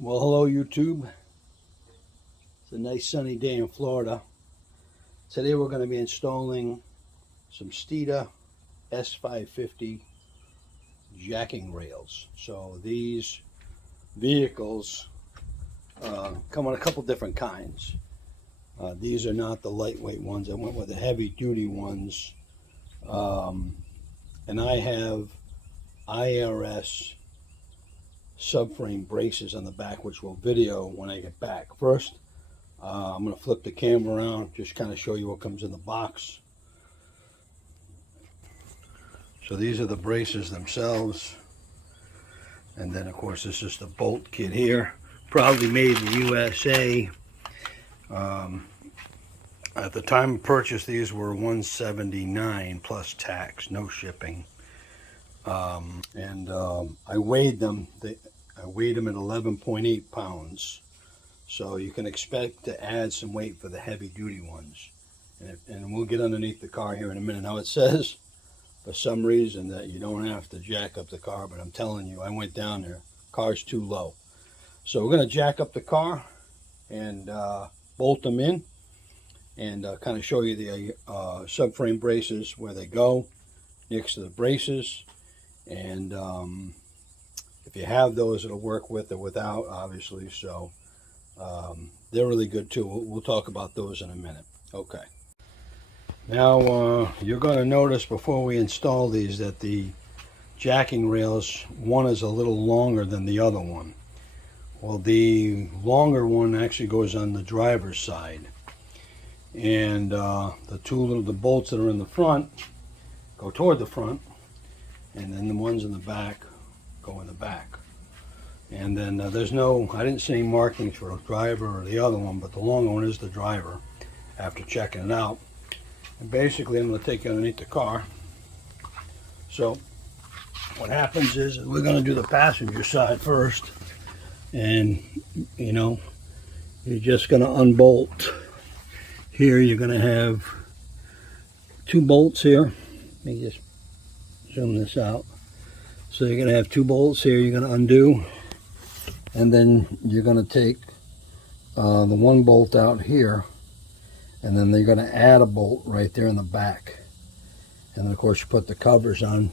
Well, hello YouTube. It's a nice sunny day in Florida. Today we're going to be installing some Steeda S550 jacking rails. So these vehicles come in a couple different kinds. These are not the lightweight ones. I went with the heavy duty ones. And I have IRS subframe braces on the back, which we'll video when I get back. First, I'm going to flip the camera around, just kind of show you what comes in the box. So these are the braces themselves. And then, of course, this is the bolt kit here. Probably made in the USA. At the time of purchase, these were $179 plus tax, no shipping. I weighed them. I weighed them at 11.8 pounds. So you can expect to add some weight for the heavy duty ones. And we'll get underneath the car here in a minute. Now it says for some reason that you don't have to jack up the car, but I'm telling you, I went down there, car's too low. So we're going to jack up the car and bolt them in and kind of show you the subframe braces, where they go next to the braces. And if you have those, it'll work with or without, obviously. So they're really good too. We'll talk about those in a minute. Okay. Now you're going to notice before we install these that the jacking rails, one is a little longer than the other one. Well, the longer one actually goes on the driver's side, and the bolts that are in the front go toward the front, and then the ones in the back go in the back. And then there's no, I didn't see any markings for a driver or the other one, but the longer one is the driver after checking it out. And basically I'm going to take you underneath the car. So what happens is we're going to do the passenger side first. And you know, you're just going to unbolt. Here you're going to have two bolts here. Let me just zoom this out. So you're going to have two bolts here you're going to undo. And then you're going to take the one bolt out here, and then you're going to add a bolt right there in the back. And then of course you put the covers on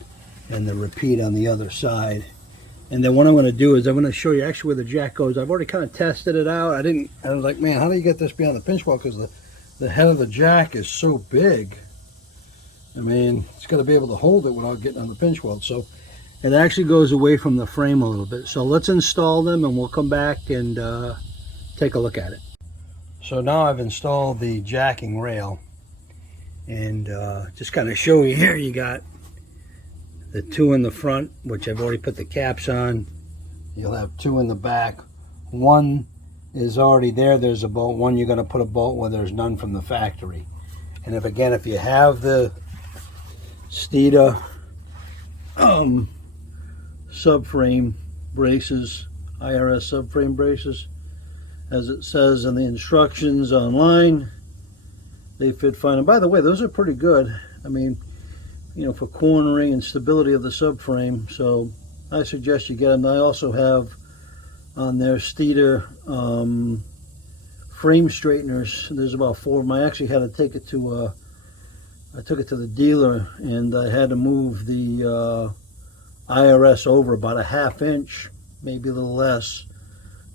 and the repeat on the other side. And then what I'm going to do is I'm going to show you actually where the jack goes. I've already kind of tested it out. I was like, man, how do you get this beyond the pinch weld? Because the head of the jack is so big. I mean, it's got to be able to hold it without getting on the pinch weld. So it actually goes away from the frame a little bit. So let's install them and we'll come back and take a look at it. So now I've installed the jacking rail, and just kind of show you here, you got the two in the front, which I've already put the caps on. You'll have two in the back. One is already there, there's a bolt. One you're going to put a bolt where there's none from the factory. And if you have the Steeda subframe braces, IRS subframe braces, as it says in the instructions online, they fit fine. And by the way, those are pretty good. I mean, you know, for cornering and stability of the subframe. So I suggest you get them. I also have on their Steeda frame straighteners. There's about 4 of them. I actually had to take it to I took it to the dealer, and I had to move the IRS over about a ½ inch, maybe a little less,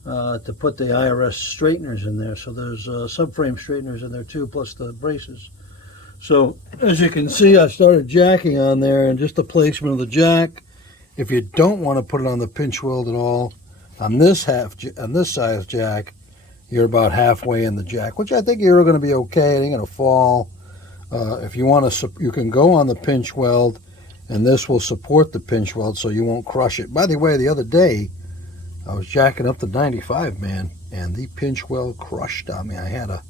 to put the IRS straighteners in there. So there's subframe straighteners in there too, plus the braces. So as you can see, I started jacking on there, and just the placement of the jack. If you don't want to put it on the pinch weld at all, on this size jack, you're about halfway in the jack, which I think you're going to be okay. It ain't going to fall. If you want to, you can go on the pinch weld, and this will support the pinch weld so you won't crush it. By the way, the other day, I was jacking up the 95, man, and the pinch weld crushed on me. I had to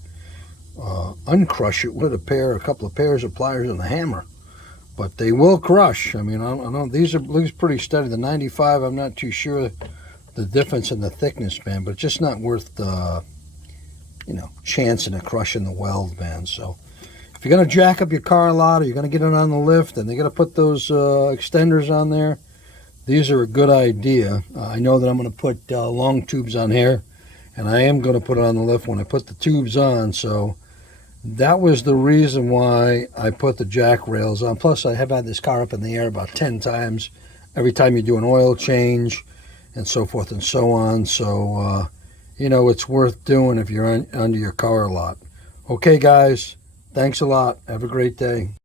uncrush it with a couple of pairs of pliers and a hammer. But they will crush. I mean, I know these looks pretty steady. The 95, I'm not too sure the difference in the thickness, man, but it's just not worth the, you know, chancing of crushing the weld, man. So if you're going to jack up your car a lot, or you're going to get it on the lift, and they're going to put those extenders on there, these are a good idea. I know that I'm going to put long tubes on here, and I am going to put it on the lift when I put the tubes on. So that was the reason why I put the jack rails on. Plus, I have had this car up in the air about 10 times every time you do an oil change and so forth and so on. So, you know, it's worth doing if you're under your car a lot. Okay, guys, thanks a lot. Have a great day.